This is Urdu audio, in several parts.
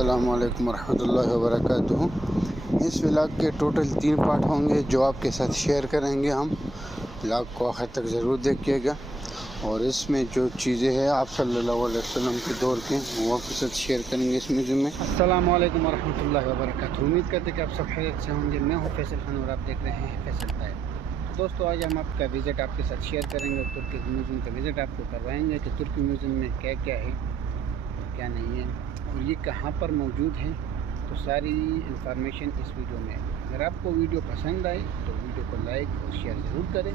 السلام علیکم ورحمۃ اللہ وبرکاتہ۔ اس ولاگ کے ٹوٹل 3 پارٹ ہوں گے جو آپ کے ساتھ شیئر کریں گے ہم۔ ولاگ کو آخر تک ضرور دیکھیے گا، اور اس میں جو چیزیں ہیں آپ صلی اللہ علیہ وسلم کے دور کے وہ آپ کے ساتھ شیئر کریں گے اس میوزیم میں۔ السلام علیکم ورحمۃ اللہ وبرکاتہ۔ امید کرتے ہیں کہ آپ سب خیریت سے ہوں گے۔ میں ہوں فیصل خان اور آپ دیکھ رہے ہیں فیصل ٹائم۔ دوستو آج ہم آپ کا وزٹ آپ کے ساتھ شیئر کریں گے، اور ترکی میوزیم کا وزٹ آپ کو کروائیں گے کہ ترکی میوزیم میں کیا کیا ہے کیا نہیں ہے، اور یہ کہاں پر موجود ہے، تو ساری انفارمیشن اس ویڈیو میں ہے۔ اگر آپ کو ویڈیو پسند آئے تو ویڈیو کو لائک اور شیئر ضرور کریں،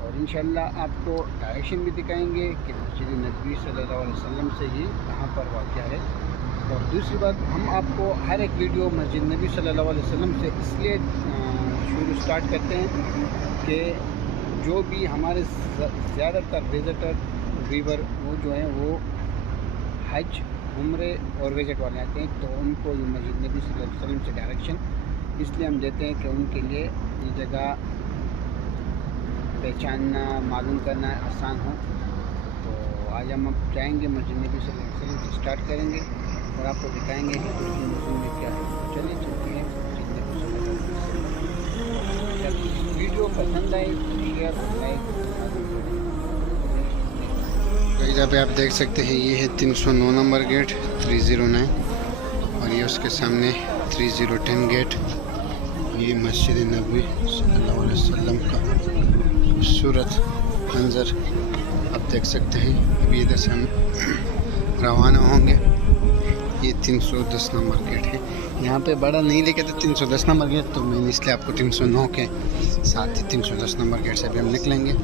اور انشاءاللہ آپ کو ڈائریکشن بھی دکھائیں گے کہ مسجد نبوی صلی اللہ علیہ وسلم سے یہ کہاں پر واقع ہے۔ اور دوسری بات، ہم آپ کو ہر ایک ویڈیو مسجد نبی صلی اللہ علیہ وسلم سے اس لیے سٹارٹ کرتے ہیں کہ جو بھی ہمارے زیادہ تر وزٹر ویور وہ جو ہیں وہ حج، عمرے اور وزٹ والے آتے ہیں، تو ان کو یہ مسجد نبی صلی اللہ علیہ وسلم سے ڈائریکشن اس لیے ہم دیتے ہیں کہ ان کے لیے یہ جگہ پہچاننا، معلوم کرنا آسان ہو۔ تو آج ہم جائیں گے مسجد نبی صلی اللہ علیہ وسلم سے اسٹارٹ کریں گے، اور آپ کو دکھائیں گے کہ ترکی میوزیم میں کیا ہے۔ چلیے چلتے ہیں مسجد نبی صلی اللہ علیہ وسلم۔ جب ویڈیو پسند آئے تو شیئر اور لائک جہاں پہ آپ دیکھ سکتے ہیں یہ ہے 309 نمبر گیٹ 309، اور یہ اس کے سامنے 3010 گیٹ۔ یہ مسجد نبوی صلی اللہ علیہ وسلم کا خوبصورت منظر آپ دیکھ سکتے ہیں۔ ابھی ادھر سے ہم روانہ ہوں گے۔ یہ 310 نمبر گیٹ ہے، یہاں پہ بڑا نہیں لکھا تھا 310 نمبر گیٹ، تو میں نے اس لیے آپ کو 309 کے ساتھ ہی 310 نمبر گیٹ سے ابھی ہم نکلیں گے۔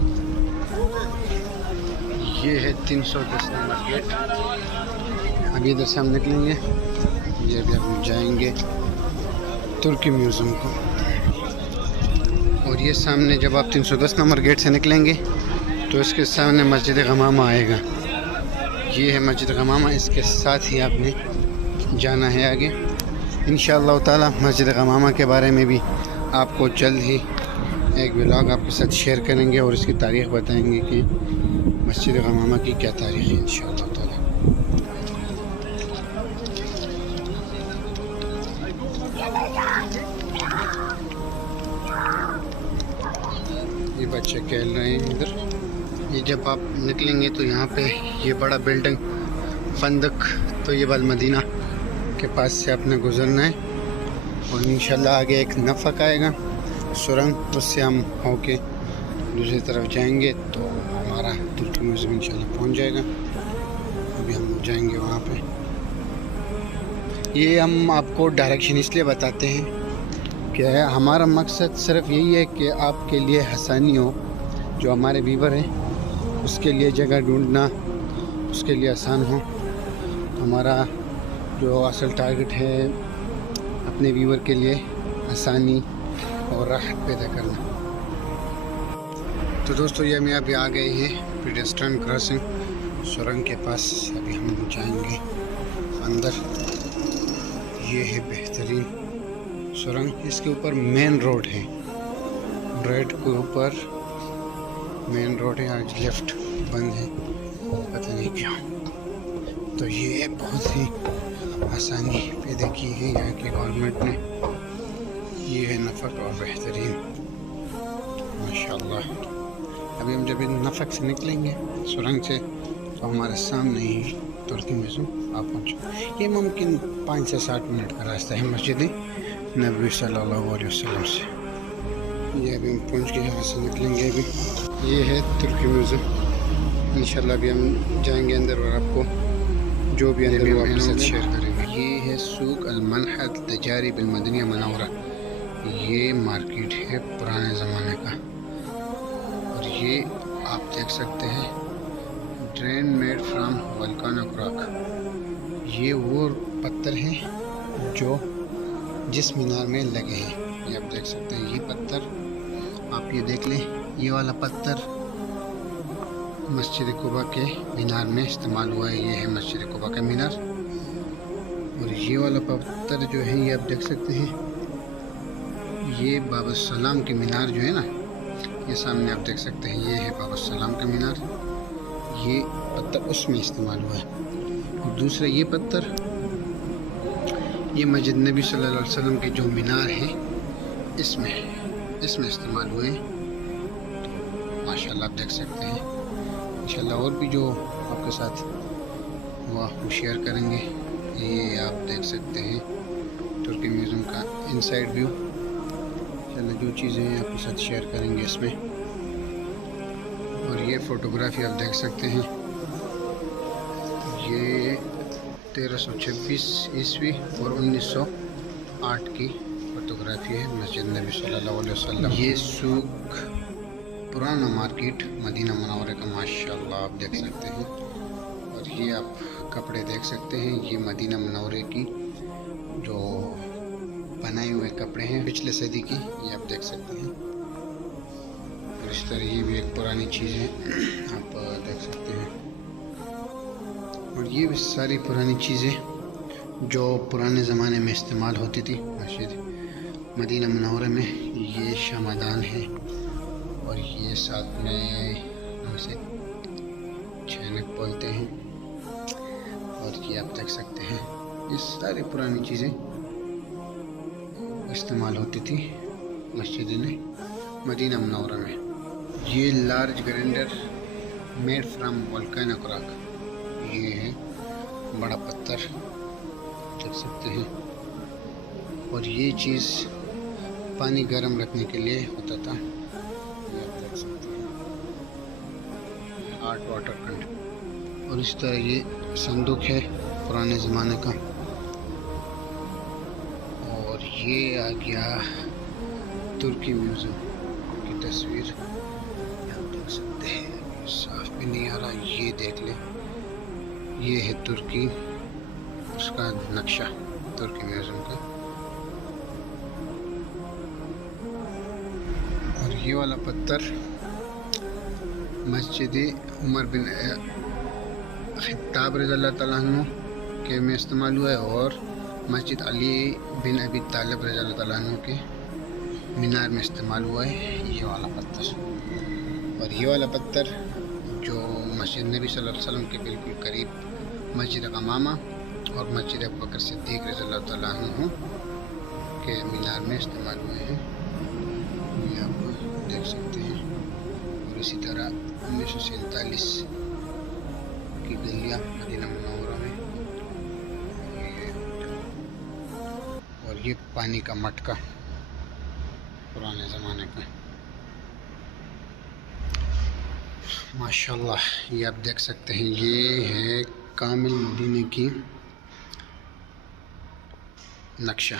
یہ ہے 310 نمبر گیٹ، ابھی ادھر سے ہم نکلیں گے۔ یہ ابھی ہم جائیں گے ترکی میوزیم کو، اور یہ سامنے جب آپ 310 نمبر گیٹ سے نکلیں گے تو اس کے سامنے مسجد غمامہ آئے گا۔ یہ ہے مسجد غمامہ، اس کے ساتھ ہی آپ نے جانا ہے آگے۔ انشاءاللہ تعالی مسجد غمامہ کے بارے میں بھی آپ کو جلد ہی ایک ولاگ آپ کے ساتھ شیئر کریں گے، اور اس کی تاریخ بتائیں گے کہ مسجد غمامہ کی کیا تاریخ ہے انشاءاللہ تعالی۔ یہ بچے کھیل رہے ہیں ادھر۔ یہ جب آپ نکلیں گے تو یہاں پہ یہ بڑا بلڈنگ فندق طیب المدینہ کے پاس سے آپ نے گزرنا ہے، اور انشاءاللہ آگے ایک نفق آئے گا سرنگ، اس سے ہم ہو کے دوسری طرف جائیں گے تو ہمارا ترکی میوزیم انشاءاللہ پہنچ جائے گا۔ ابھی ہم جائیں گے وہاں پہ۔ یہ ہم آپ کو ڈائریکشن اس لیے بتاتے ہیں کہ ہمارا مقصد صرف یہی ہے کہ آپ کے لیے آسانی ہو، جو ہمارے ویور ہیں اس کے لیے جگہ ڈھونڈنا اس کے لیے آسان ہو۔ ہمارا جو اصل ٹارگٹ ہے اپنے ویور کے لیے آسانی اور راحت پیدا کرنا۔ تو دوستو یہ ہمیں ابھی آ گئے ہیں پیڈسٹرن کراسنگ سرنگ کے پاس۔ ابھی ہم جائیں گے اندر۔ یہ ہے بہترین سرنگ، اس کے اوپر مین روڈ ہے، ریڈ کے اوپر مین روڈ ہے۔ آج لیفٹ بند ہے، پتہ نہیں کیا۔ تو یہ بہت ہی آسانی پیدا کی ہے یہاں کی گورنمنٹ نے۔ یہ ہے نفق اور بہترین ماشاءاللہ۔ ابھی ہم جب نفق سے نکلیں گے سرنگ سے تو ہمارے سامنے ہی ترکی میوزیم آپ پہنچو۔ یہ ممکن 5 سے 7 منٹ کا راستہ ہے مسجد نبوی صلی اللہ علیہ وسلم سے۔ یہ ابھی ہم پہنچ گئے، یہاں سے نکلیں گے ابھی۔ یہ ہے ترکی میوزیم، انشاءاللہ ابھی ہم جائیں گے اندر، اور آپ کو جو بھی اندر وہ آپ کے ساتھ شیئر کریں گے۔ یہ ہے سوق المنحت تجاری بالمدینہ منورہ، یہ مارکیٹ ہے پرانے زمانے کا، اور یہ آپ دیکھ سکتے ہیں ڈرین میڈ فرام والکانک راک۔ یہ وہ پتھر ہیں جو جس مینار میں لگے ہیں، یہ آپ دیکھ سکتے ہیں۔ یہ پتھر آپ یہ دیکھ لیں، یہ والا پتھر مسجد قباء کے مینار میں استعمال ہوا ہے۔ یہ ہے مسجد قباء کا مینار، اور یہ والا پتھر جو ہے یہ آپ دیکھ سکتے ہیں، یہ باب السلام کے مینار جو ہے نا، یہ سامنے آپ دیکھ سکتے ہیں، یہ ہے باب السلام کا مینار۔ یہ پتھر اس میں استعمال ہوا ہے، اور دوسرا یہ پتھر یہ مسجد نبی صلی اللہ علیہ وسلم کے جو مینار ہیں اس میں استعمال ہوئے ہیں. تو ماشاءاللہ آپ دیکھ سکتے ہیں. انشاءاللہ اور بھی جو آپ کے ساتھ ہوا وہ شیئر کریں گے. یہ آپ دیکھ سکتے ہیں ترکی میوزیم کا ان سائڈ ویو. انشاءاللہ جو چیزیں ہیں آپ کے ساتھ شیئر کریں گے اس میں. اور یہ فوٹوگرافی آپ دیکھ سکتے ہیں. یہ 1326 عیسوی اور 1908 کی فوٹوگرافی ہے مسجد نبی صلی اللہ علیہ وسلم. یہ سوق پرانا مارکیٹ مدینہ منورہ کا ماشاءاللہ آپ دیکھ سکتے ہیں. اور یہ آپ کپڑے دیکھ سکتے ہیں. یہ مدینہ منورہ کی جو بنائے ہوئے کپڑے ہیں پچھلے صدی کی، یہ آپ دیکھ سکتے ہیں. اور اس طرح یہ بھی ایک پرانی چیز ہے آپ دیکھ سکتے ہیں. اور یہ بھی ساری پرانی چیزیں جو پرانے زمانے میں استعمال ہوتی تھی مسجد مدینہ منورہ میں. یہ شمعدان ہے اور یہ ساتھ میں اسے چھینک بولتے ہیں. اور یہ آپ دیکھ سکتے ہیں یہ ساری پرانی چیزیں استعمال ہوتی تھی مسجد مدینہ منورہ میں. یہ large grinder made from volcano rock, یہ ہے بڑا پتھر دیکھ سکتے ہیں. اور یہ چیز پانی گرم رکھنے کے لیے ہوتا تھا. یہ آپ دیکھ سکتے ہیں ہاٹ واٹر کنٹینر. اور اس طرح یہ صندوق ہے پرانے زمانے کا. اور یہ آ گیا ترکی میوزیم کی تصویر. آپ دیکھ سکتے ہیں صاف بھی نہیں آ رہا. یہ دیکھ لیں یہ ہے ترکی اس کا نقشہ ترکی میوزیم کا. اور یہ والا پتھر مسجد عمر بن خطاب رضی اللہ تعالیٰ عنہ کے میں استعمال ہوا ہے اور مسجد علی بن ابی طالب رضی اللہ تعالیٰ عنہ کے مینار میں استعمال ہوا ہے یہ والا پتھر. اور یہ والا پتھر جو مسجد نبی صلی اللہ علیہ وسلم کے بالکل قریب مسجد غمامہ اور مسجد ابوبکر صدیق رضی اللہ تعالیٰ عنہ کے مینار میں استعمال ہوئے ہیں. یہ آپ دیکھ سکتے ہیں. اور اسی طرح 1947 کی گلیاں مدینہ منورہ میں. اور یہ پانی کا مٹکا پرانے زمانے کا ماشاءاللہ. یہ آپ دیکھ سکتے ہیں یہ ہے کامل مدینے کی نقشہ.